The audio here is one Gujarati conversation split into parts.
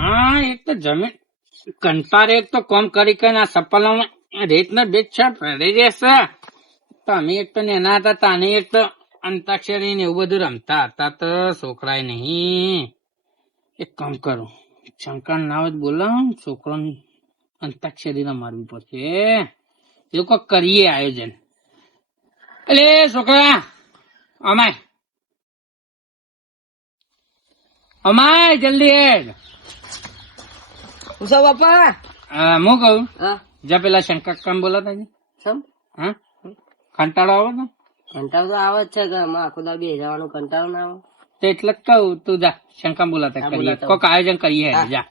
હા એક તો જમીન કંટારે, એક તો કોમ કરી કરીને આ સપલામાં રેત ને બેટ છે ફેરી જશે. તો અમે એક તો નેના હતા તાને એક તો અંતાક્ષરી ને એવું બધું રમતા હતા તો છોકરાએ નહીં. એક કામ કરું, શંકર નાવ જ બોલાવ છોકરાની અંતાક્ષરી રમાડવી પડશે. એવું કોક કરીએ આયોજન. એટલે છોકરા અમાય અમાય જલ્દી હેડ. ઉષા બાપા હું કહું હા જા પેલા શંકર કામ બોલાતા છે. સમ હા કંટાળો આવે ને કંટાળો તો આવે જ છે કે આમાં આખો દાડો બેસી જવાનું કંટાળો ના આવે. તો એટલે જ કહું તું જા શંકર બોલાતા હા, કરીએ બોલાતા. કોક આયોજન કરીએ હેડ હા. જા.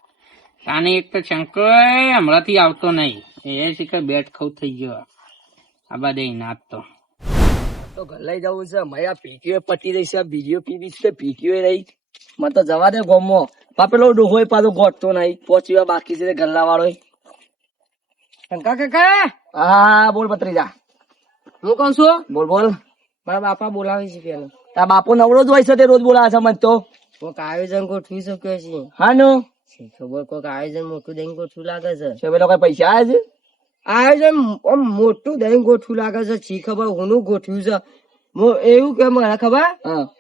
આને એક તો શંકર હમણાંથી આવતો નહીં, એ શીખર બેટ ખઉ થઈ ગયો આ બધે નાત તો ઘર લઈ જવું છે. મારી આ પીટીઓ પટી રહી છે, આ બીડીઓ પીવી છે, પીટીઓ રહી. મને તો જવા દે ગોમો. પેલો ડોહોય પાછો ગોઠતો નહીં, પહોંચવા બાકી છે ગલ્લા વાળો. શંકા કાકા હા બોલ પત્રીજા. હું કહું છું બોલ બોલ. મારા બાપા બોલાવે છે પેલા. તારા બાપો નવરો જ હોય છે તે રોજ બોલાવે છે મને તો. કોઈક આયોજન ગોઠવી શક્યો છે. હા નો ખબર કોઈક આયોજન મોટું દઈને ગોઠવું લાગે છે. પેલો કઈ પૈસા આવે છે આયોજન આમ મોટું દહીં ગોઠવું લાગે છે. છી ખબર હોનું ગોઠવ્યું છે. એવું કે મને ખબર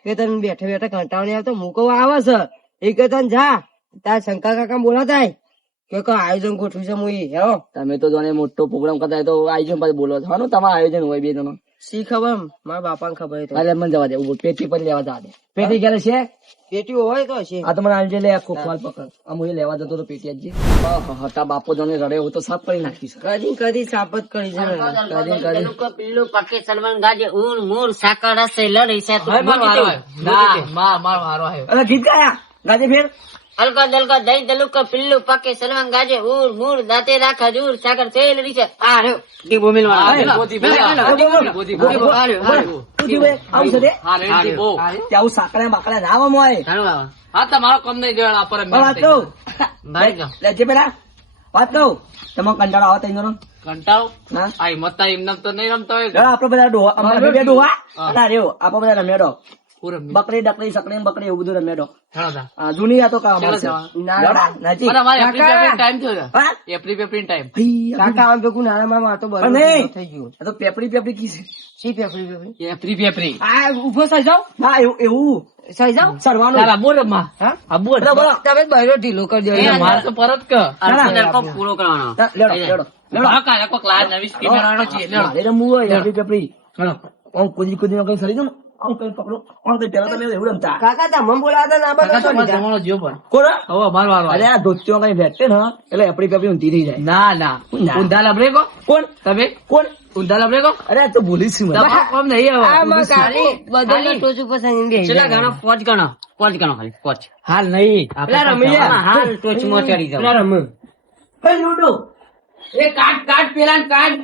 કે તને બેઠા બેઠા કંટાળો નહીં આવતો મૂકો આવે છે. એ કે તને જા તાર શંકર કાકા બોલાતા કે કોઈ આયોજન ગોઠવ્યું છે મુઈ હેરો. તમે તો જાણે મોટો પ્રોગ્રામ કરતા તો આયોજન પાસે બોલો છો તમારું આયોજન હોય બે જણો. શી ખબર મારા બાપા ને ખબર. એટલે મને જવા દે પેટી પર લેવા જવા દે. પેટી ક્યારે છે પેટી હોય તો છે. આ તો મને આજે લે આખો ખોલ પકડ. આમ હું લેવા જતો તો પેટી જ હતા બાપો જોને રડે હું તો સાફ કરી નાખીશ. કદી કદી સાફ જ કરી છે. કદી કદી પીલું પકે સલમાન ગાજે ઊન મૂળ સાકર હશે લડી છે અરે ગીત ગાયા ગાજે ફેર હલકા દલકા દહીં દલુક પીલું પકે સલમાન ગાજે ઊર મૂળ દાંતે રાખા જૂર સાકર છે લડી છે. આ રહ્યો દી બોમિલ આવું સાકડા બાકડા ના આવા મોય. હા તમારો કમ નહીં ગયો વાત કહું લેજે પેલા વાત કહું તમે કંટાળો આવે તઈ નો કંટાળો હા આ હિંમત એમને તો નહીં રમતો હોય. આપડે બધા ડોહા અમે બે ડોહા ના રેવો આપડે બધા રમેડો પૂરમ બકરી ડકરી સકડી બકરી એવું બધું રમેડો. હેડો હા જૂની આ તો કામ ચાલો છે. જવા. નજીક ટાઈમ થયો હા? એપ્રી પેપરી ટાઈમ કાકા આમ ભેગું નાના મામા તો બરાબર થઈ ગયું. આ તો પેપરી પેપરી કી છે શી પેપરી પેપરી એપ્રી પેપરી આ ઉભો થઈ જાવ હા એવું થઈ જાવ સરવાનું તારા બોર માં હા આ બોર બોલો તમે બહેરો ઢીલો કરી દો. મારે તો પરત ક પૂરો કરવાનો. લેડો લેડો હા કાલે કોક લાલ નવી સ્કીમ વાળો છે લેડો મારે રમવું હોય પેપરી પેપરી આમ કુદી કુદી કઈ સરી દો ને આમ કઈ પકડો આમ કઈ પેલા તમે એવું રમતા કાકા તમે બોલાતા ના કાકા તમારો જમાનો જીવ પણ કોરા હવે મારો વારો અરે આ ધોતીઓ કઈ ભેટે ને એટલે આપડી પેપરી ઊંધી થઈ જાય. ના ના ઊંધા લબરે કો કોણ તમે કોણ ઊંધા લબરે કો અરે આ તો ભૂલી છું મને. તમારો કોમ નહીં હવે બદલ ટોચ ઉપર સંગીન કેટલા ગણો? પોચ ગણો ખાલી પોચ. હાલ નહીં પેલા રમૈયા હાલ ટોચ માં ચડી જાવ. પેલા રમ એ લૂડો એ કાટ કાટ પેલા કાટ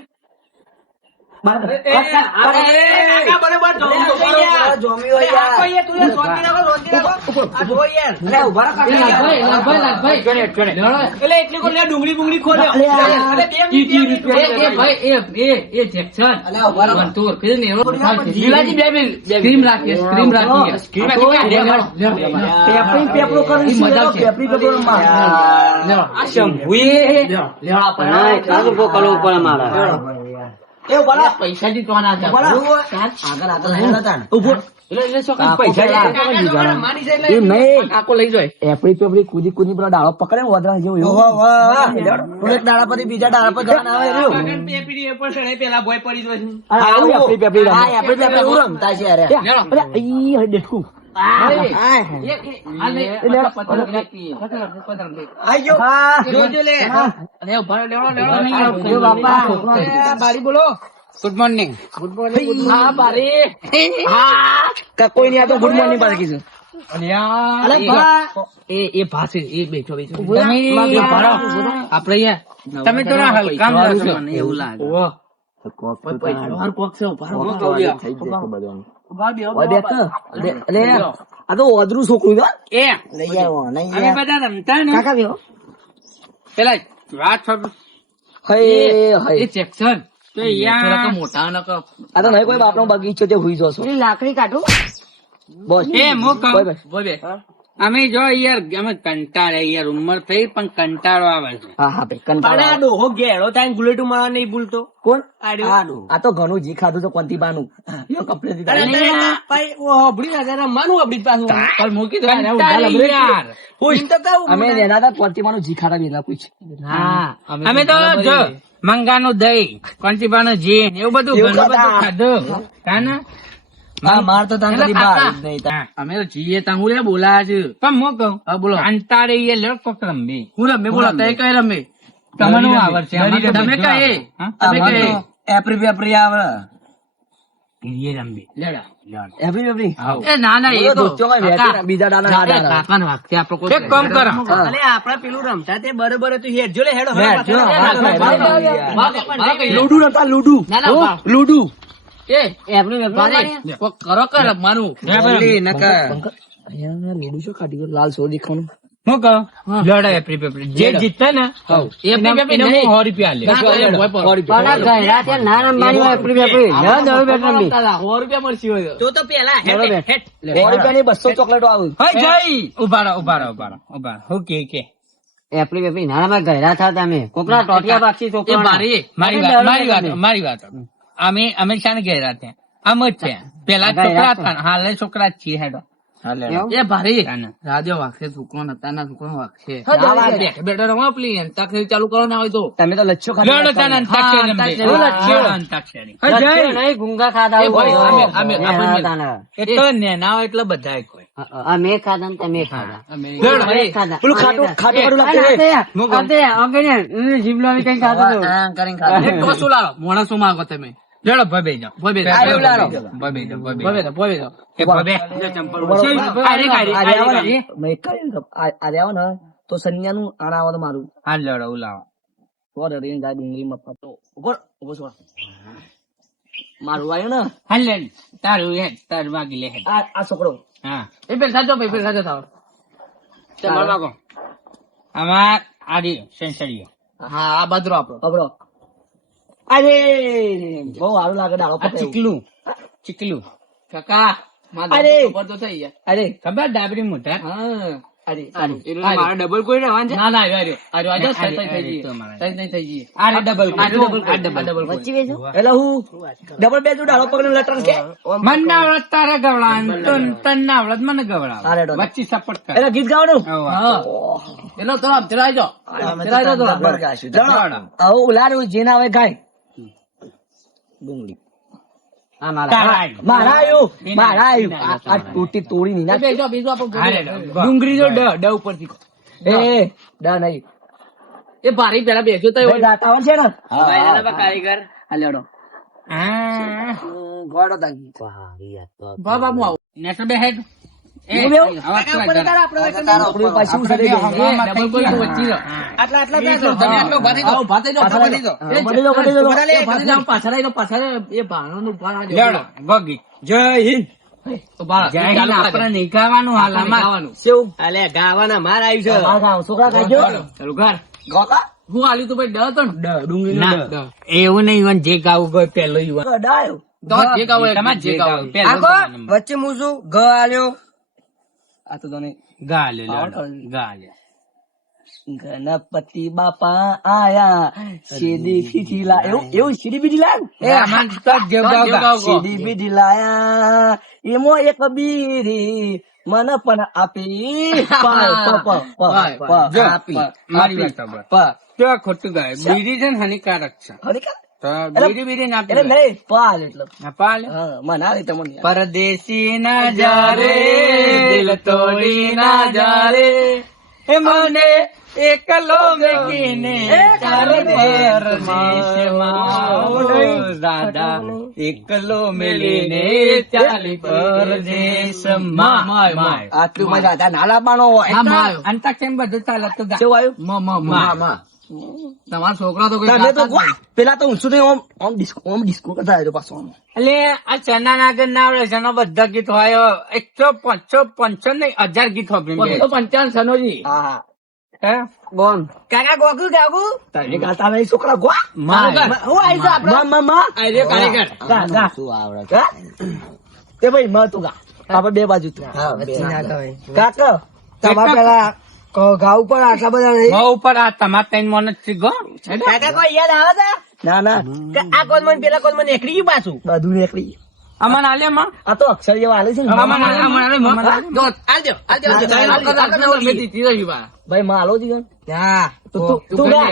ડુંગળી બુંગળી ખોલ્યો પૈસા થી કોણ આગળ આખો લઈ જાય એપડી પેપડી કુદી કુદી પેલા ડાળો પકડે ને વધરા જેવું એક ડાળા પરથી બીજા ડાળા પર જવાના આવે પેલા ભોય પડી જાય એપડી પેપડી એવું રમતા છે યાર દેખું ગુડ મોર્નિંગ કોઈ નઈ આ તો ગુડ મોર્નિંગ પાસે કીધું એ ભાષે એ બેઠો આપડે તમે તો હલકામ એવું લાગે આ તો ઓદરું છોકરું એ અમે બધા રમતા ને પેલા વાત એ સેક્શન તો મોટા ન આ તો નહીં કોઈ બાપનો બગીચો તે હુઈ જશો લાકડી કાઢું બસ એ મો કહું અમે જો યાર અમે કંટાળે યાર ઉંમર થઈ પણ કંટાળો આવે છે. હા હા ભાઈ કંટાળો ડોહો ઘેડો થાય ગુલેટું મારવા નહીં ભૂલતો. કોણ આ આ તો ઘણું જી ખાધું છે કોંતીબાનું યો કપડે રમવાનું આપડી પાછું પણ મૂકી દો કંટાળી યાર. એમ તો કહું અમે એના હતા કોંતીબાનું જી ખાધા વેલા પૂછ હા અમે તો જો મંગાનું દહીં કોંચીબાનું જીન એવું બધું એવું ઘણું બધું ખાધા. ખાધું કાના માર તો તાન કદી ખાતા. બહાર જ નહીં તા. અમે તો જીએ તાંગુ લે બોલાયા છે. પણ હું કહું હા બોલો કંટાળે યાર લેડ કોક રમી હું રમે બોલો તય કઈ રમે તમને શું આવડશે? અમારે તો તમે બધું કઈ? આવડે. હા? તમે અમાર કઈ? તો એપ્રી બેપ્રી આવે એ રમી લેડા. એપ્રી બેપ્રી એ ના ના એ તો દોસ્તો કઈ વહેતી ના, બીજા દાડા ના દાડા. કાકાનો વાંક છે, આપણો કોઈ એક કામ કરો હા. અલે આપડે પેલું રમતા તે બરોબર હતું હેડ જો લે હેડો હેડ જો, લુડુ લુડુ રમતા લુડુ ના ના બા. લુડુ એ કોક કરો કર રમવાનું જલ્દી નકર અહીંયા લુડુ શું કાઢી ગયો? લાલ સો દેખાનું હું કહું લડે એપ્રી પેપરી જે જીતે ને એને હું 100 રૂપિયા લે. તો તો પેલા હેડ હેડ 100 રૂપિયાની 200 ચોકલેટો આવે હઈ જઈ ઉભા રહો ઉભા રહો ઉભા રહો ઉભા રહો. હું કે એ મારી મારી વાત અમે શાને ઘેરા ત્યાં આમ જ છે પેલા છોકરા હતા હાલ છોકરા જ છીએ હેડો એ ભારી કાના. રાજો વાગશે છોકરો નતાના છોકરો વાગશે હા, બેઠો રમવા પેલી અંતાક્ષરી ચાલુ કરો ના હોય તો તમે તો લચ્છો લડો ખાધી તાન અંતાક્ષરી રમજે. અંતાક્ષરી. હા, અંતાક્ષરી. હઈ જઈ. એ ભાઈ અમે એ તો નેના હોય એટલે બધા કોઈ પેલું ખાટું ખાટું લાગતું તો શું લાવો માણસો માંગો તમે લડો ભબે જાઓ ભબે જાઓ. આયો લાડો. ભબે જાઓ ભબે ભબે જાઓ. તો ભબે તો એ ભબે જો ચંપલ આરી ગાડી. તો સન્યાનું આણા આવે તો મારું હા લડો ઉલાવો. રેન જાય ડુંગળી મફત તો ઉપર ઉભો છો મારું આવ્યું ને હા લે તારું હે તાર માગી લે હેડ. આ છોકરો હા એ પેલા સાચો ભાઈ પેલા સાચો થાવ તમાર માગો અમાર આડી સેન્સરીઓ. હા આ બાજરો આપણો ખબરો અરે બહુ સારું લાગે ડાળો આ ચીકલું ચીકલું કાકા મારા અરે. ઉપર તો થઈ ગયા અરે ખબર ડાબરી મોટા હા અરે મારા ડબલ કોઈ રહેવાનું છે ના ના આર્યો આર્યો આ થઈ રે, જઈએ તો મારા. થઈ થઈ જઈએ આ રે ડબલ આ ડબલ એટલે હું ડબલ બે ડાળો પકડીને લટણ કે મન ના આવડત તારે ગવડાવ તન ના આવડત મને ગવડાવ અરે ડોલા. વચ્ચે સપોર્ટ કર. એટલે ગીત ગાવાનું હા એનો તો આમ ચલાઈ જાઓ ચલાઈ જાઓ બરાબર ગાશું. ચાલો, આવું ઉલાડ્યું જે ના આવે ગાય ડુંગળી તારા આઈ. મારા આવ્યું મારા આવ્યું આ તૂટી તોડી ની નાખ. બીજો આપણો હા રે, ડબલ. ડુંગળી જો ડ ઉપરથી એ ડા નહીં એ ભારી પેલા બેસ્યો તો ભાઈ ગાતા આવડે છે ને કારીગર હા લેવડો હા ગોળો તાંગી બાબા હું આવું નેસો બે હેડ. એ હું બેહું? આવાજ કરાય કર. આપણી પાસે શું છે આપણે બે હવામાં ડબલ કોઈ તો વચ્ચે રહો. આટલા આટલા તમે આટલો ભારી દો ભાતે દો પાછળ ભાતે દો હા, ભાતી દો, ભાતી દો. એ ભાતે જાઓ, પાછળ આવી જાઓ, પાછળ એ ભાણોનું ઉભા રાખજો. લેવડો ગોગી. જય હિન્દ. ઉભા રાખો. જય હિન્દ. ચાલુ રાખજો. આપણે નહીં ગાવાનું હાલ આપણે આમાં. ગાવાનું. સેવ અલે ગાવાના માર આવ્યું મારા ગામ છોકરા ખાજો ચાલુ કર. ગોકા હું આલ્યું તું ભાઈ ડ હતો ને ડુંગળી ના એવું નહીં ઈવન જે ગાવું ગયો પેલો ઈવન. ડાયો તો જે ગાવું એ તમારે જે ગાવું પેલો આખો નંબર. વચ્ચે હું શું ગ આલ્યો આ તો તને ગા લે લેવડો. ગા લે. ગણપતિ બાપા આયા સીધી ફીથી લા એવું સીધી બીજી લાવ એ આમાં તો જે ગાવ ગા. સીધી બીજી લાયા એમો એક બીરી મને પણ આપી જો, મારી વાત સાંભળ. જો આ ખોટું ગાય બીડી છે ને હાનિકારક છે તો બીડી ના એટલે પીવાય. નહીં પાલ એટલે ના પાલે. હા મને આવે તમને પરદેશી ના જા રે દિલ તોડી ના જા રે હે મને એકલો મેકીને ચાલે પરદેશમાં ઓ દાદા એકલો મેલીને ચાલી પરદેશમાં. માય. આટલું મજા હતા નાલા પાનો હા, માયો. અંતાક્ષરી બધું ચાલે તો ગા. કેવું આવ્યું માં તમારા છોકરા તો કઈ તમે તો ગાતા જ નહીં. પેલા તો ઊંચું થયું ઓમ ડિસ્કો કરતા આવ્યો પાછો આમ. એટલે આ ચના નાગર ના આવડે ચના બધા ગીત હોય 155 નહીં 1000 ગીત હોય 255 સનોજી હા બોલ કાકા ગોગુ ગાગુ તમે ગાતા નહીં છોકરા ગો માય. હું આવી જા આપડે આ રહ્યો કારીગર. ગા ગા હા? તે ભાઈ માં તું ગા આપણે બે બાજુ તું કાકા તમારે પેલા ઘા ઉપર આટલા બધા નહીં બહુ ઉપર આ તમારે ત્રણ મોન જ છે ગો કાકા કોઈ યાદ આવે છે ના ના કે આ કોલ મને પેલા કોલ મને એકલી ગયું પાછું બધું નીકળી અમન આલે માં આ તો અક્ષર જેવા હાલે છે ને અમન આલે જો આલજો ભાઈ માલો જીવન હા તું ગા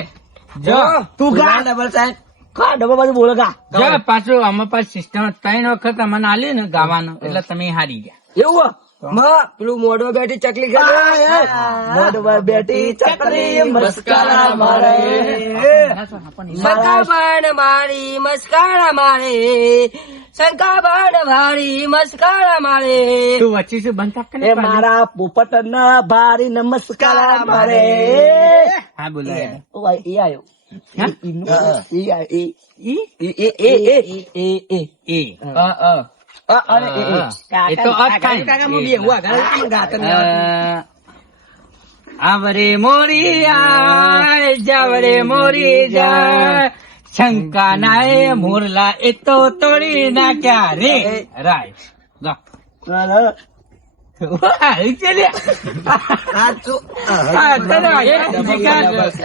જો તું ગા ડબલ સાહેબ કા ડબલ બાજુ બોલે ગા જો પાછું આમાં પાછું સિસ્ટમ ત્રણ વખત અમને આલ્યું ને ગાવાનું એટલે તમે હારી ગયા એવું પેલું મોઢો બેઠી ચકલી મોઢો બેઠી ચકલી મસ્કારા મારે શંકાબાણ મારી મસ્કારા મારે શંકાબાણ મારી મસ્કારા મારે તું વચ્ચે શું બનતા કે એ મારા પોપટ ના ભારી નમસ્કાર મારે હા બોલો એ આવ્યો હા? એ એ તો અત કાંઈ. આવરે મોરી આય જાવરે મોરી જાય શંકા નાય મોરલા એ તો તોડી નાખ્યા રે રાય ગા. વાહ, એ છે લે. આ તને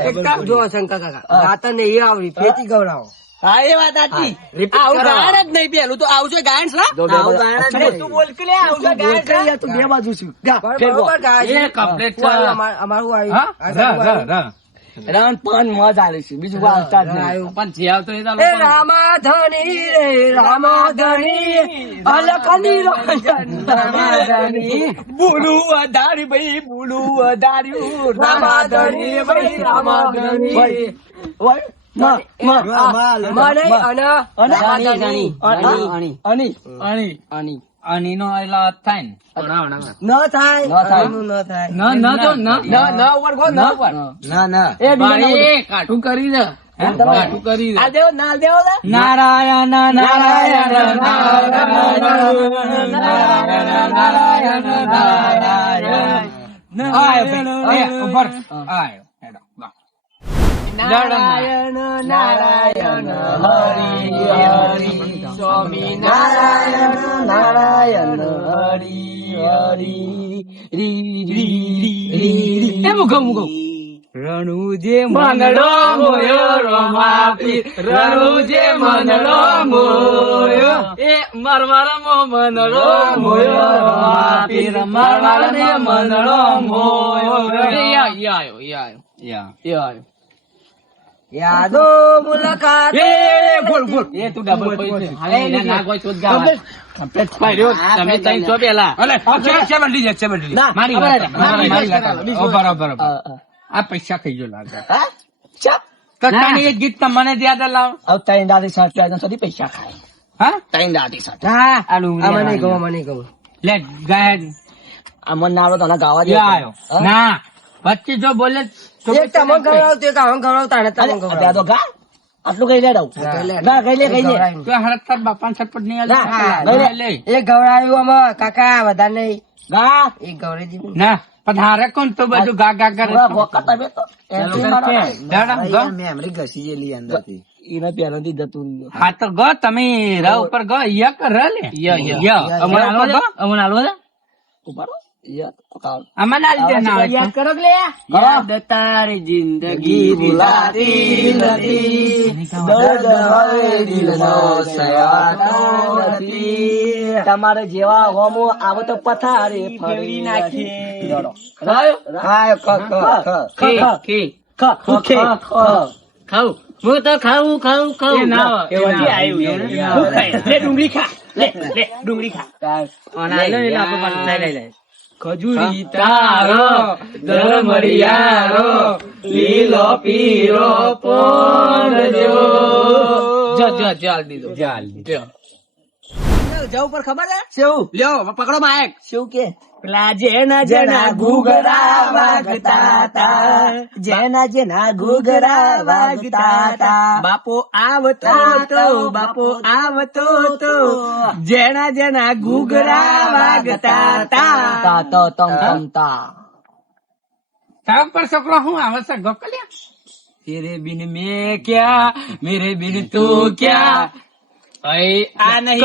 એક કામ જો શંકા કાકા રાતર ને એ આવડી પેટી ગવડાવો હા એ વાત સાચી આવું ગાયન જ નહીં પેલું તો આવશે ગાયન છે આવું ગાયન જ નહીં. તું બોલ કે લે આવશે ગાયન તું બે બાજુ છું ગા બરોબર ગાયન એ કમ્પ્લીટ છે. અમારું હા? રણ પણ મજ આવે છે બીજું વાંચતા જ નહીં પણ જે આવતો એ તો એ રામાધણી રે રામાધણી અલકની રામાધણી બોલું અધારી ભાઈ બોલું અધાર્યું રામાધણી ભાઈ રામાધણી અણીનો એલો અર્થ થાય ને ન થાય ન તો ન કાઠું કરી દે કાઠું કરી દે નારાયણ નારાયણ નારાયણ નારાયણ નારાયણ નારાયણ હરિ હરિ સ્વામી નારાયણ નારાયણ હરિ હરિ રણુજે મંગળો મોયો રોમાપી રણુજે મંગળો મોયો એ મરવારમો મંગળો મોયો રોમાપી મરવારને મંગળો મોયો યા યાદો મુલાકાત બોલ એ તું ડબલ પૈસે હવે ના કોઈ શોધ ગાવા કમ્પ્લીટ પાડ્યો તમે તઈ તો પેલા અલે છે બંડી છે બંડી મારી વાત બરાબર આ પૈસા ખાઈ ગયો લાગે કક્કાની એક ગીત તમને યાદ લાવ હવે ત્રણ દાદી સાથે સુધી પૈસા ખાય હા ત્રણ દાદી સાથે હા મને કહું લે ગાય અમન નારો તને ગાવા દે આયો ના વચ્ચે જો બોલે તો એક તમે ગવડાવ તે કામ ગવડાવતા ને તમે ગવડાવ તો ગા આટલું કઈ લે દઉં ના કઈ લે તો હરતર બાપાને સપોર્ટ નહીં ના, આલે લે એક ગવડાવ્યું આમાં કાકા વધારે નહીં ગા એક ગવડાવી ના પણ હારે કોણ તો બધું ગા ગા કરે મેમરી ઘસી ગયેલી અંદરથી એને પહેલાથી જતું રહ્યું. હા તો ગો તમે ર ઉપર ગો ય કર લે ય અમન આલો દો અમન આલો દે ઉભા રહો. યાદ પકાવ. અમન આલ દે ના યાદ કરો લે યાદ તારી જિંદગી ભૂલાતી નથી દર્દ હવે દિલનો સયાતો નથી તમારે જેવા હોમો આવો તો પથારે ફરી નાખીએ ખાઉં હું તો ખાઉં એ ના એવાથી આવ્યું હું ખાય લે ડુંગળી ખા લે ડુંગળી ખા ખજૂરી તારો ધર્મરિયારો લીલો પીરો પોરજો જાલ દીધો જવું પર ખબર હે શેવું લ્યો પકડો માયક શેવું કે પેલા જેના જેના ઘૂઘરા વાગતા તા જેના જેના ઘૂઘરા વાગતા તા બાપો આવતો તો બાપો આવતો તો જેના જેના ઘૂઘરા વાગતા તા તો તમ તમ તા તાર પર છોકરો હું આવે છે ગોકલ્યા તેરે બિન મેં ક્યા મેરે બિન તું ક્યા આ નહીં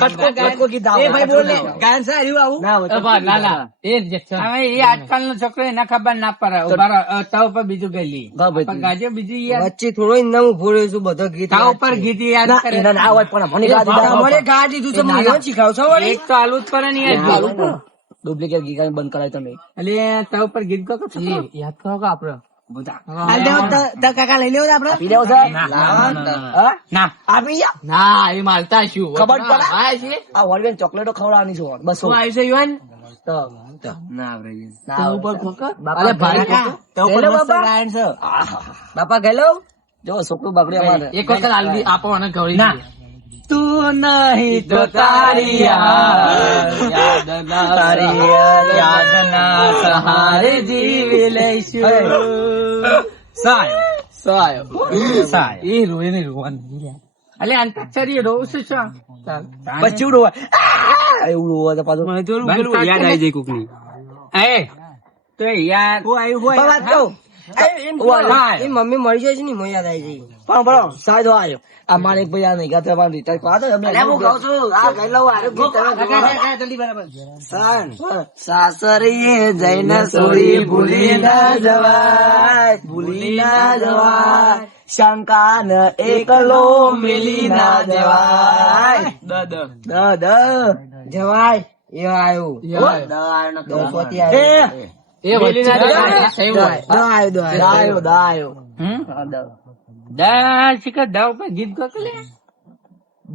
કટકો કીધા એ ભાઈ બોલે ગાયન છે આવ્યું આવું ના એ જ છે. હવે એ આજકાલનો છોકરો એને ખબર ના પડે ઉભા રહો. તાવ ઉપર બીજું ગયેલી હા ભાઈ. પણ ગાજે બીજું યાદ વચ્ચે થોડો નવું ભૂલ્યો છું બધો ગીત તાવ ઉપર ગીત યાદ કરે ના હોય પણ મને ગા દીધું છે મને શીખાવ છો એક તો આલુ જ પડે ને યાર. ડુપ્લિકેટ ગીત બંધ કરાય તમે એટલે તાવ ઉપર ગીત ગયો કે એ યાદ કરો કે આપડે કાકા લઈ લેવો આપડે આપી દેવો છે ના આપી જા ના એ માલતા શું ખબર પડે? હા છે આ વળગેન ચોકલેટો ખવડાવવાની છે બસો શું આવ્યું છે યુવાન ના આવડે તો ઉપર ખોખર બાપા અરે ભાઈ કાકા, ખોખર. તો ઉપર મસ્ત ગાયન છે બાપા ગયેલો જો છોકરું બગડે અમારે એક વખત આલવી આપો અને ગવડી ના. દઈએ. તું નહીં તો તારી યાદ યાદના સહારે જીવી લઈશું. સાય એ રોય ને રોવાનું અલે અંતાક્ષરી રોવું છું શું? પછી ઉડવા એવું ઉડવા તો પાછું યાદ આવી જાય કોકની એ તો યાર વાત કહું એ મમ્મી મરી જાય છે ને મને યાદ આવી જાય પણ બરો સાજો આવ્યો આ મારે એક ભાઈ આ નહીં ગાતો પણ રીતા કહો તો હું કહું છું આ ગઈ લઉં આ ગીત જલ્દી બરાબર સાસરીએ જઈને સોરી ભૂલી ના જવાય શંકા ન એકલો મિલી ના જવાય જવાય એ આવ્યું એ વચ્ચે દા શિખર દા ઉપર ગીત ગયો કે લે?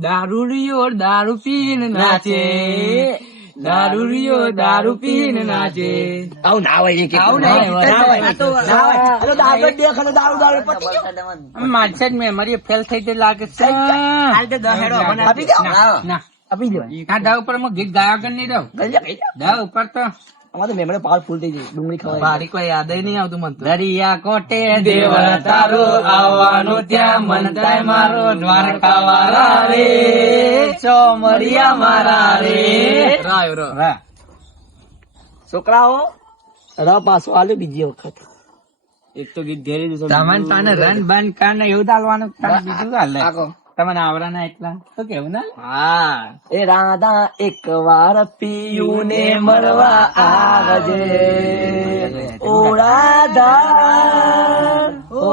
દારૂડિયો દારૂ પીને નાચે દારૂડિયો દારૂ પીને નાચે. આવું ના હોય આવું નહીં. માણસે જ મેમરી ફેલ થઈ તે લાગે છે. આપી દો. ના આપી દો આ દા ઉપર હું ગીત ગાયા વગર નહીં રહું. દા ઉપર તો અમારે તો મેમરી પાવરફુલ થઈ ગઈ ડુંગળી ખવાય મારી કોઈ યાદ નહીં આવતું મને તો. દરિયા કોટે દેવળ તારું આવવાનું ત્યાં મન થાય મારો દ્વારકા વાળા રે ચોમરિયા મારા રે. રાયો રો. વાહ. છોકરાઓ ર પાછો આલ્યો બીજી વખત એક તો ગીત ઘેરી દીધું તમને પાને રન બન કાને એવું ડાલવાનું કાને બીજું હાલે. આખો તમને આવરાના એટલા તો કેવું ના હા એ રાધા એક વાર પીયું ને મરવા આવજે ઓ રાધા ઓ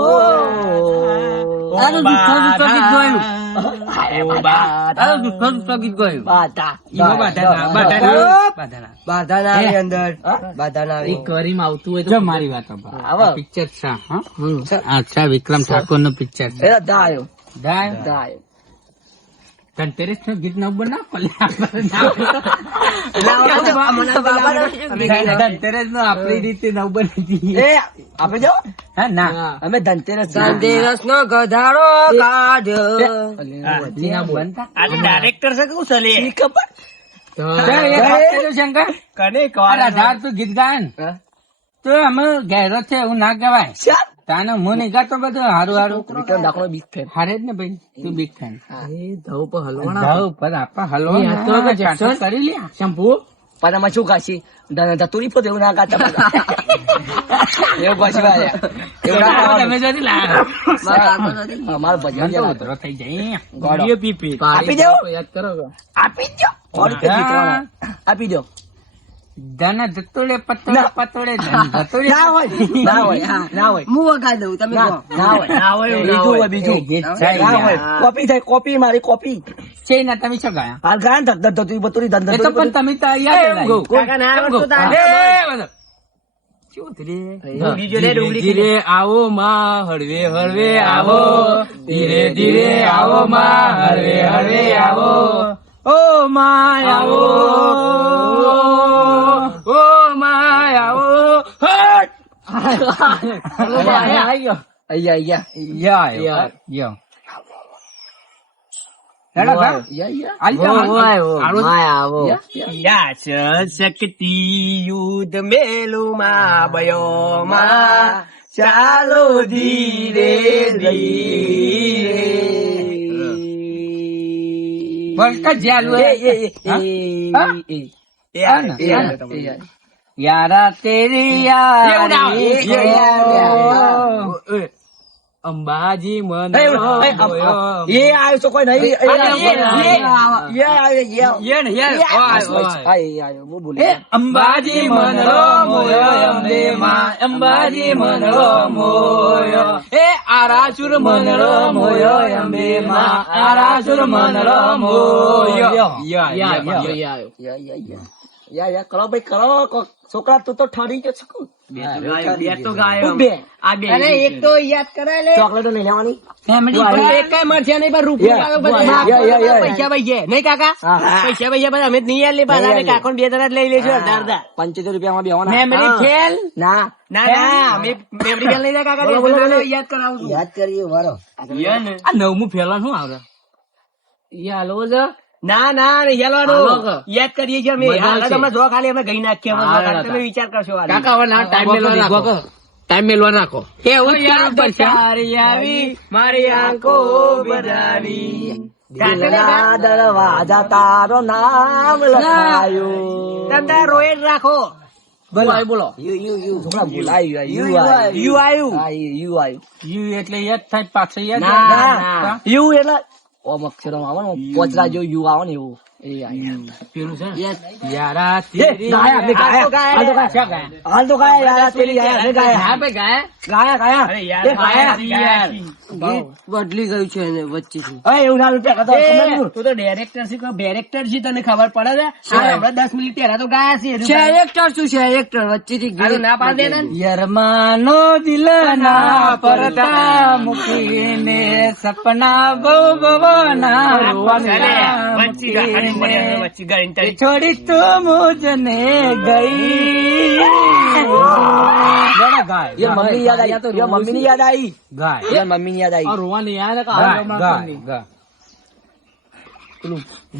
એ કરીમ આવતું હોય તો જો મારી વાત આવો. પિક્ચર છે હા અચ્છા વિક્રમ ઠાકોર નું પિક્ચર છે. દાયો જાય દાયો ધનતેરસ નું ગીત નવું બનાવો. ધનતેરસ નું આપડી રીતે નવ બની હતી. એ આપે જો હા ના અમે ધનતેરસ નો ગધાડો કાઢ્યો ડાયરેક્ટર છે કેવું ચાલે ખબર શંકર આધાર તું ગીત ગાય ને તો અમે ગેરો છે એવું ના કહેવાય. તાને હું નહીં ગાતો બધું હારું હારું વિક્રમ દાખલો બીક ફેર હારે જ ને ભાઈ તું બીક થાય એ ધવ પર હલવાના ઘઉં ઉપર આપા હલવો એ આ તો હવે જેક્શન કરી લે શેમ્પુ પણ આમાં શું કાશી ધતુરી પોતે એવું ના ગાતા એવું પાછી વાત એવું ના તમે ગાવાનું. જતી લાયા. અમારું ભજન તો ચાલે. ઉધરો થઈ જાય ગોળો. પીપી આપી દો. યાદ કરો કે આપી દો આપી દો ધન ધતુડે પતોડે પતોડે ધન ધતુડે ના હોય ના હોય ના હોય હું વગાડ દઉં તમે ના હોય ના હોય બીજું હોય બીજું ના હોય કોપી થાય કોપી મારી કોપી છે ના તમે શું ગાયા હાલ ગાય ને ધતુરી બતુરી એ તો પણ તમે તો યાદ કાકા ના આવડતું ધીરે આવો માં હળવે હળવે આવો ધીરે ધીરે આવો માં હળવે હળવે આવો ઓ માં આવો ઓ માં આવો અહીંયા યો હેડો યાસ શક્તિ યુદ્ધ મેલુમાં બયોમાં ચાલો ધીરે ધીરે બોલતા જ્યાલુ યારા તેરી યારી અંબાજી મન એ આવ્યો છો કોઈ નહીં એ આવ્યો હું બોલી અંબાજી મનરો મોયો અંબે માં અંબાજી મનરો મોયો એ આરાસુર મનરો મોયો અંબે માં આરાસુર મનરો મોયો યા કરો ભાઈ કરો છોકરા તું તો ઠરી ગયો છો અરે એક તો યાદ કરાય લે ચોકલેટો લઈ લેવાની એક કઈ મળશે નહીં પણ રૂપિયા પૈસા પૈસા નહીં કાકા પૈસા પૈસા પણ અમે જ નહીં યાદ લે પાછા કાકો 2 જણા જ લઈ લેશું 75 રૂપિયામાં બેવાના મેમરી ફેલ ના ના અમે મેમરી ફેલ લઈ જાય કાકા યાદ કરાવું છું યાદ કરીએ વારો આ 9મું ફેલા શું આવે યાલો છે ના ના યાલો યાદ કરીએ છીએ અમે તમને જો ખાલી અમે ગઈ નાખીએ તમે વિચાર કરશો કાકા હવે ના ટાઈમ મેલવા નાખો કેવું યાદ સારી આવી મારી આંખો બધાવી દિલના દરવાજા તારો નામ લખાયું તમે રોય રાખો બોલો છોકરા બોલાય યુ આવ્યું એટલે યાદ થાય પાછળ યાદ ના યુ એટલે ઓમ અક્ષરો આવે ને પોચરા જેવું યુ આવે ને એવું એ પેલું છે યારા હાલ તો ગાયા યાર તેરી ગાયા બદલી ગયું છે એને વચ્ચેથી એવું ના રૂપિયા તું તો ડાયરેક્ટર છે ડાયરેક્ટર છે તને ખબર પડે છે હમણાં 10 મિનિટ પહેલા તો ગાયા છે ડાયરેક્ટર શું છે ડાયરેક્ટર વચ્ચેથી ના પાડ દે યરમાનો દિલ ના પરતા મૂકીને સપના ભવના છોડી તું મુજને ગઈ ये मम्मी याद आई तो मम्मी नहीं याद आई ગાય ये मम्मी नहीं याद आई રોવાની યાદ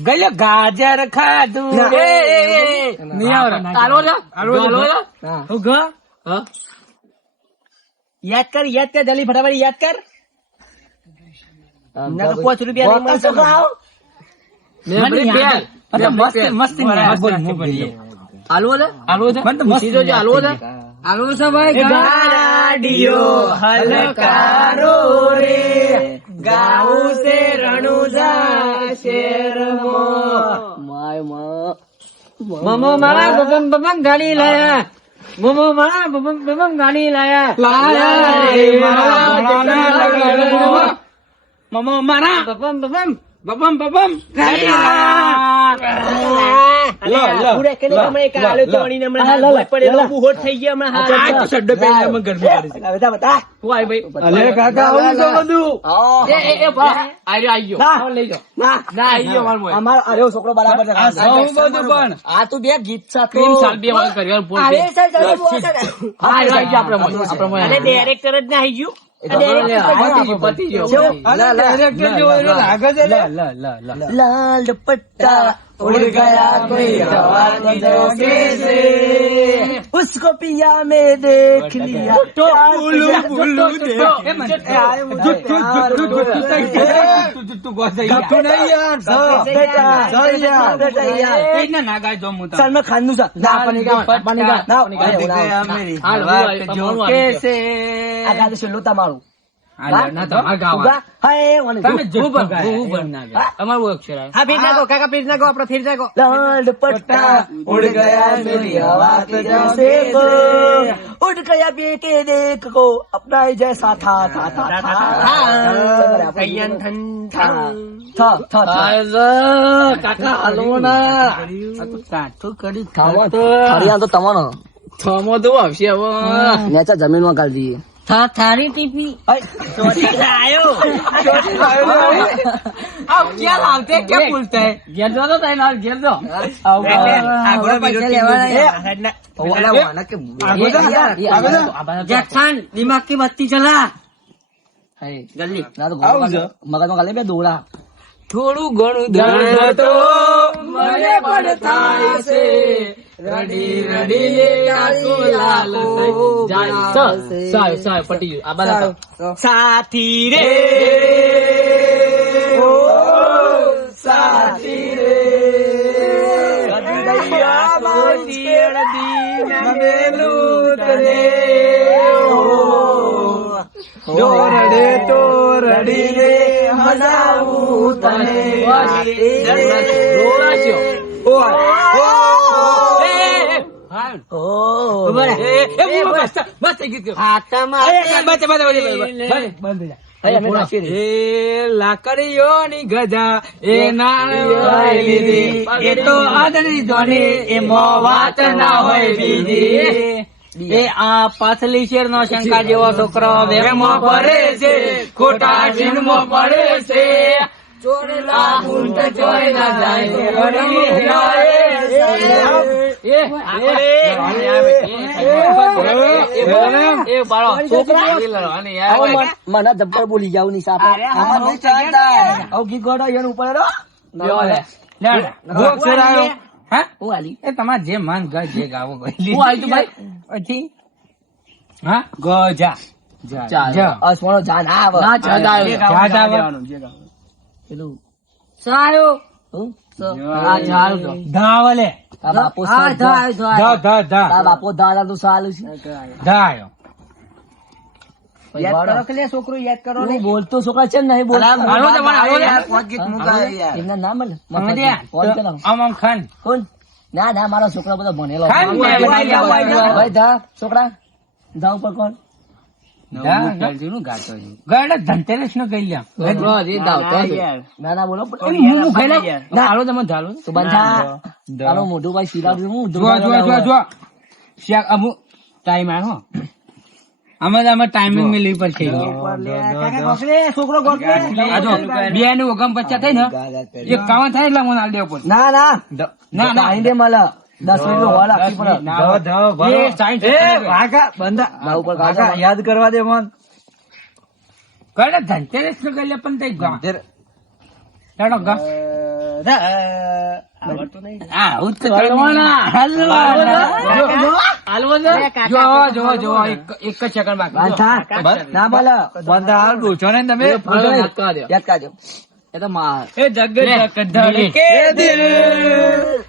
ગયો ગાજર ખાધું નહીં યાદ કર જલ્દી ફટાફટ યાદ કર ના તો 5 રૂપિયા મસ્તી આલવો છે આલવો છે ભાઈ ગાડીઓ હલકારો રે ગાઉં સે રણુજા શેરમો माय माँ મમો મારા બબમ ગાડી લાયા મમો મારા બબમ ગાડી લાયા રે મારા મમો મારા બબમ બબમ પૂરે કે તમે કાલે તોડીને હમણાં હાથ પડેલો બુહોટ થઈ ગયો હમણાં હાથ તો સડ્ડો પહેરીને અમે ગરમી કાઢી છે. बता बता હું આય ભાઈ અલે કાકા આવું તો બધું એ ભા આયો ના. લઈ જાઓ ना ના આયો માર મોય हमारा अरे वो छोकरो बराबर से આ સૌ બધું પણ आ तू बे गीत सा 3 साल બે વાર કર્યો બોલ अरे सर चलो હા આપણે મોય અને ડાયરેક્ટર જ ના આવી ગયું ડાયરેક્ટર જેવો એનો લાગે છે લે. लाल दुपट्टा उड़ गया कोई हवा की झोंके से उसको पिया में देख लिया सलमान खान नु सा ना पानी का कैसे आगा से लोता मारू ના તમારે ગાવા हाय वाले તમે જુબ અમારું અક્ષર આવે હા ફેર નાખો કાકા ફેર નાખો આપણે ફેર નાખો लाल दुपट्टा उड़ गया मेरी हवा के जैसे को उड़ गया बेटे देख को अपना ही जैसा था કૈયન થન था કાકા હાલો ના કાઠું કરી हरियाणा तो तमनो થમો તો આવશે હવે नीचे जमीन में गाल दिए થારી ટીપી આયો अब क्या लालते क्या बोलते हैं ઘેર જો તો તઈ ના ઘેર જો जैक्सन दिमाग की बत्ती चला जल्दी मगज में गाले पे दौड़ा થોડું ઘણું દર્દ તો મને પણ થાય છે રડી રડીને આંખો લાલ થઈ જાય સાય પટી ગયું આ બધા સાથી રે ओ साथी रे કદૈયા મોતી અડદી નમેલું તને जो रड़े મનાવું તને લાકડીઓ ની ગજા એ નાળી એ તો આદરી જોને એમાં વાત ના હોય બીજી એ આ પાછલી શેર નો શંકા જેવો છોકરો વેમાં પડે છે ખોટા ચીનમાં પડે છે ચોરેલા ગુંટ ચોરે ના મને જબ્બર બોલી જાવ ની સાપે ગીત ગોડો એનું ઉપર એ તમારે જે મન ગય જે ગાવો પછી હા ગજા અસવાળો જાન આવે પેલું સાયો ધાવલે બાપો બાપો દાદા તો સારું છે ધાયો યાદ કરો કે લે છોકરો યાદ કરો ને બોલતો છોકરા છે ને નહીં બોલતો એમના નામ આમ ખાન કોણ ના ના મારા છોકરા બધા ભણેલો ખાન ભાઈ ધા છોકરા ધા ઉપર કોણ ધનતેરસ નો કહી ના ના બોલો તું બંધા તારો મોટું ભાઈ શીલા હું ટાઈમ આવ્યો આમાં ટાઈમિંગ મેં લેવી પડશે છોકરો બે નું ઓગમ 50 થઈ ને 51 થાય એટલે મને આલ દેવો પડે ના ના ના ના આઈ દે મળે 10 મિનિટ હોવા લાગતી પડે યાદ કરવા દે મન કડે ધનતેરસ નો કહી પણ તઈ ગા હેડો ગા જો એક જ સેકન્ડ બાકી ના બોલો બંધા હાલ પૂછો ને તમે યાદ કાજો એ તો માર એ જગ જગ ધડકે દિલ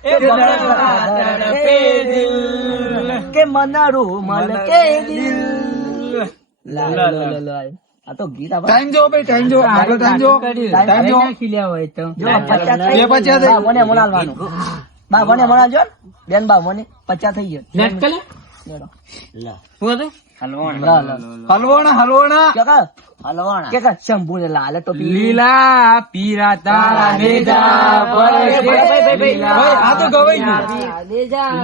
એ ધડકે દિલ કે મનારું મન કે દિલ આ તો ગીત આપણે ટાઈમ જો ભાઈ ટાઈમ જો આગળ ટાઈમ જો ટાઈમ જો ખીલ્યા હોય તો જો 50 મને મોનાલવાનું બા મને મોનાલજો બેન બા મને 50 થઈ ગયો નેટ કલે હલવાણા કે શંભુ ને લાલ તો લીલા પીરા તારા નેજા પર આ તો ગવાઈ ગયું લીલા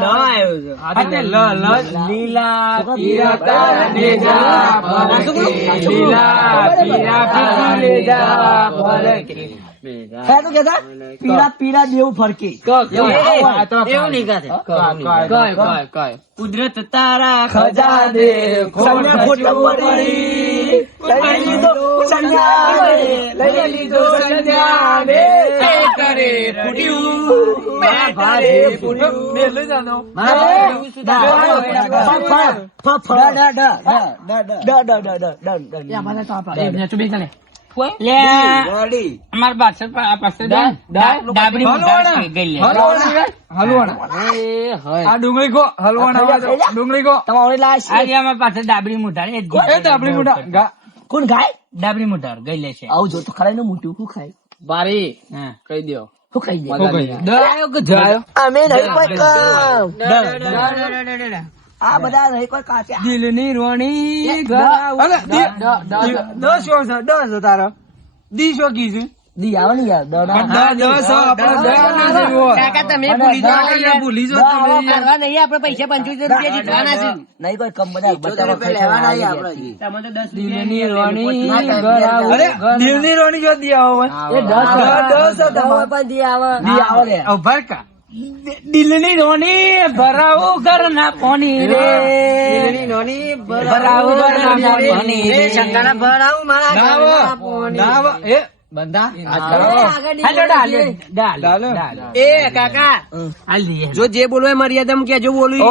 પીરા તારા નેજા પર લીલા પીરા નેજા પર પીડા પીડા દેવું ફરકે એવું નહીં કહે કુદરત તારા ખજાને ખોટ પડી લઈ લીધો સંજ્ઞાને કરે અમારા બાદશાહ પાસે ડાબરી આ ડુંગળી કો હલવાણા ડુંગળી કો તમારે લાશ આજે અમારા પાસે ડાબરી મુઠાર એ ડાબરી મોટા કોણ ખાય ડાબરી મુઠાર ગઈ લે છે આવું જો તો ખરાઈ નું મોટું શું ખાય બારી હા કહી દો શું ખાઈ દે દયો કે જાયો અમે નહીં કોઈ કામ આ બધા નહીં કોઈ કાચા દિલની રોણી દસ તારો દીશો કીધું દી આવે ને યાર ભૂલી જો નહીં કોઈ કમ બધા દિલની રોણી દિલની રોણી જો દિયા ભરકા દિલની રોણી ભરાવું ઘર ના પોની રે ભરાવું ઘર ના પોની રે શંકાના ભરાવું મારા એ બંધા એ કાકા જો જે બોલવું એ મર્યાદા કે જો બોલું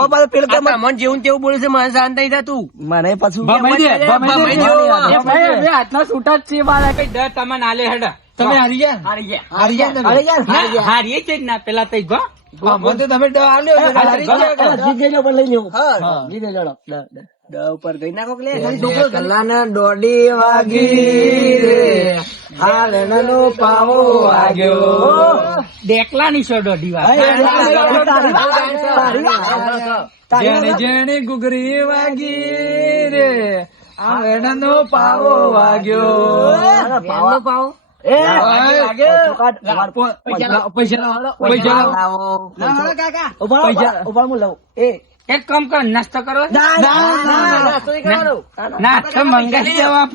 મન જેવું તેવું બોલે છે મને શાંત નહીં થતું મને પાછું હાથના છૂટા જ છે મારા કઈ દર તમને આલે હેડ તમે હારી ગયા હારી ગયા. હારી ગયા તમે? હારી ગયા. હારી ગયા. હારીએ છે જ ના પેલા તો ગો મને તો તમે ડર આલ્યો એટલે હારી જ ગયા. જીત જઈ લો પણ લઈ લેવું હા. જીત જઈ લો દ ઉપર ગઈ નાખો કે લે. કલાના દોઢી વાગી રે હાલનો પાવો વાગ્યો ડેકલા ની છો દોઢી વાર જેણે જેણે ઘૂઘરી વાગી રે આંગણાનો પાવો વાગ્યો. પૈસા લાવો. એક કામ કરો નાસ્તો કરો નાસ્તો મંગાવી દેવા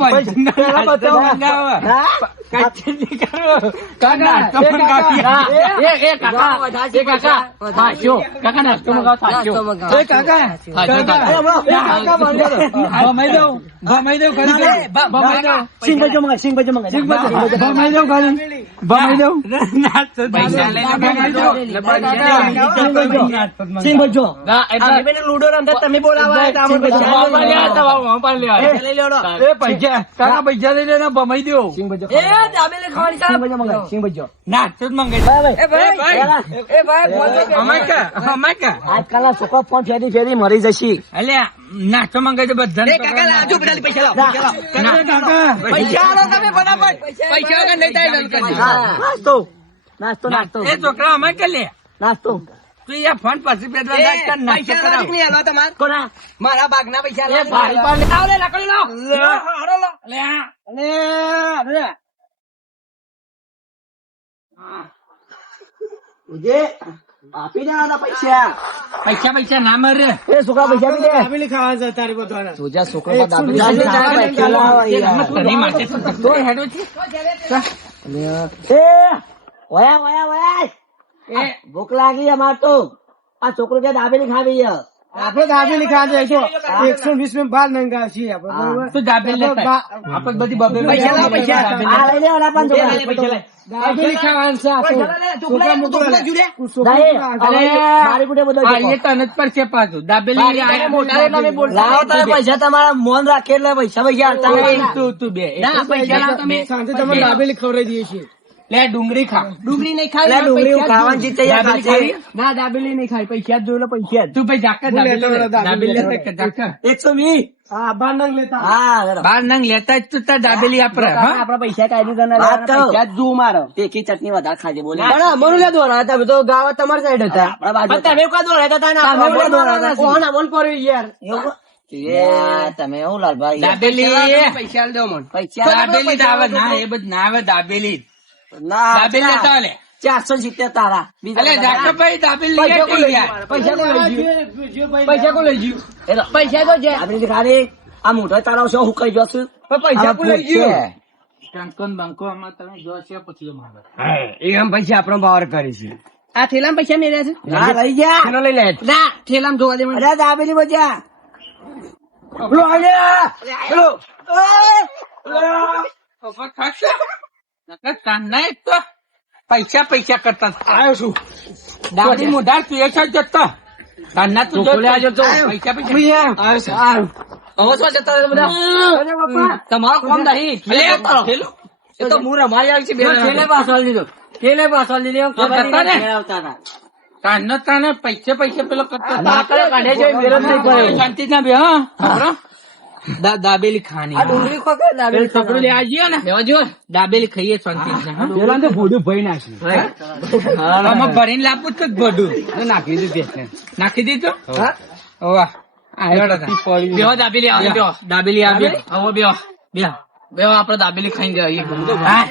લુડો રમતા તમે બોલાવા પૈસા કાકા પૈસા લઈ લેના ભમાઈ દો. નાસ્તો જ મંગાવી આજકાલના છોકરા ફોન ફેરી ફેરી મરી જશે અલ્યા નાસ્તો મંગાવી દે બધા નાસ્તો નાસ્તો નાસ્તો એ છોકરા અમે કે લે નાસ્તો તું યા ફોન પછી પેલા નાસ્તો કરાવ કોના મારા ભાગ ના પૈસા એ ભારી પાડ લે. આવ લે લાકડી લાવ લે આપી દેવાના પૈસા પૈસા પૈસા ના મરે એ છોકરા પૈસા આપી દે દાબેલી ખાવા છે તારી બધાને. તુજા છોકરા દાબેલી તને માટે તો હેડો છે ઓયા ઓયા ઓયા એ ભૂખ લાગી અમાર તો આ છોકરો કે દાબેલી ખાવી છે આપણે દાબેલી ખાવા જઈશું 120 માં 12 નંગા છીએ આપણે બરોબર. તું દાબેલ લેતા આપણે બધી બબે પૈસા લાવ, પૈસા. આ લઈ લેવાના પણ છોકરા. દાબેલી ખાવાનું છે આ તો. છોકરા મોકલા લે. દાએ, અરે મારી પુટે બધો આ એ તને જ પર છે પાછું દાબેલી આ મોટા તમે લાવો તમે પૈસા તમારા મોન રાખે એટલે પૈસા પૈસા હાલતા હોય. તું બે પૈસા લાવ તમે સાંજે તમે દાબેલી ખવડાવી દઈએ છીએ. લે ડુંગળી ખા ડુંગળી નહીં એટલે ડુંગળી ખાવાની જીત તૈયાર ખાશે. ના દાબેલી નહીં ખાય પૈસા જ જોઈ લો પૈસા જ. તું ભાઈ જાકર દાબેલી લેતા કે જાકર 120 હા 12 નંગ લેતા. હા બરાબર. બાર નંગ લેતા જ તું તાર દાબેલી આપડે હા આપડા પૈસા કાઢી દેવાના વાત કરો. પૈસા જ જોવું મારો. તીખી ચટણી વધારે ખાજે બોલે પણ અમારું લે દોરા તમે તો ગાવા તમારી સાઈડ હતા. આપણા બાજુ પણ તમે કા દોરા હતા ને તમે આપણે દોરા હતા. કોણ બોલ પડ્યું યાર. એવું? એ તમે એવું લાલભાઈ દાબેલી પૈસા દો મને. પૈસા દાબેલી તો આવે ના એ બધું ના આવે દાબેલી ના દાબેલી લેતા આવે 470 તારા અલે જાકર ભાઈ દાબેલી લઈ યાર પૈસા કો લઈ ગયું. પૈસા કો લઈ ગયું. પૈસા તો છે. આપણી ખાલી આ મોટો તારો શું હું કહી જશું પણ પૈસા કો લઈ ગયું. ટંકન બંકો આમાં તમે જોશે પછી મારે એ આમ પૈસા આપણો પાવર કરી છે. આ થેલામાં પૈસા મેળ્યા છે. ના લઈ જા થેલો લઈ લે. ના થેલામાં જોવા દે મને. અરે દાબેલી બજા પેલો આલ્યા. પેલો ખબર ખાશે નકર કાનના એક તો પૈસા પૈસા કરતા આવ્યો છું. દાદી મોઢા તું એ છે જતો કાનના તું જો આવ્યો તો. પૈસા પૈસા આવ્યો છે. આવ્યો. હવે શું જતા રહે બધા? અરે બાપા, તમારો કોમ નહીં. અલે થેલું એ તો હું રમાઈ આવી છે બે છેલ્લે પાછળ લીધો. છેલ્લે પાછળ લીધો. ખબર જતા ને? નહીં મેળવતા હતા. કાનનો તાને પૈસે પૈસે પેલો કરતો તાકડે કાઢે છે, મેળ જ નહીં પડ્યો. શાંતિ ના બે હા ખબર? દાબેલી ખાની આ ડુંગળી ખો કે દાબેલી છોકરું લે આજીઓ ને લેવા જો દાબેલી ખાઈએ શાંતિ પેલા તો ભોડું ભરી નાખ્યું. આમાં ભરીને લાપું તો ભડું નાખી દીધું. નાખી દીધું હા? વાહ બેહો દાબેલી આવે બેહો દાબેલી આવે હવે બેહો બેહો બેહો આપડે દાબેલી ખાઈને જઈએ હા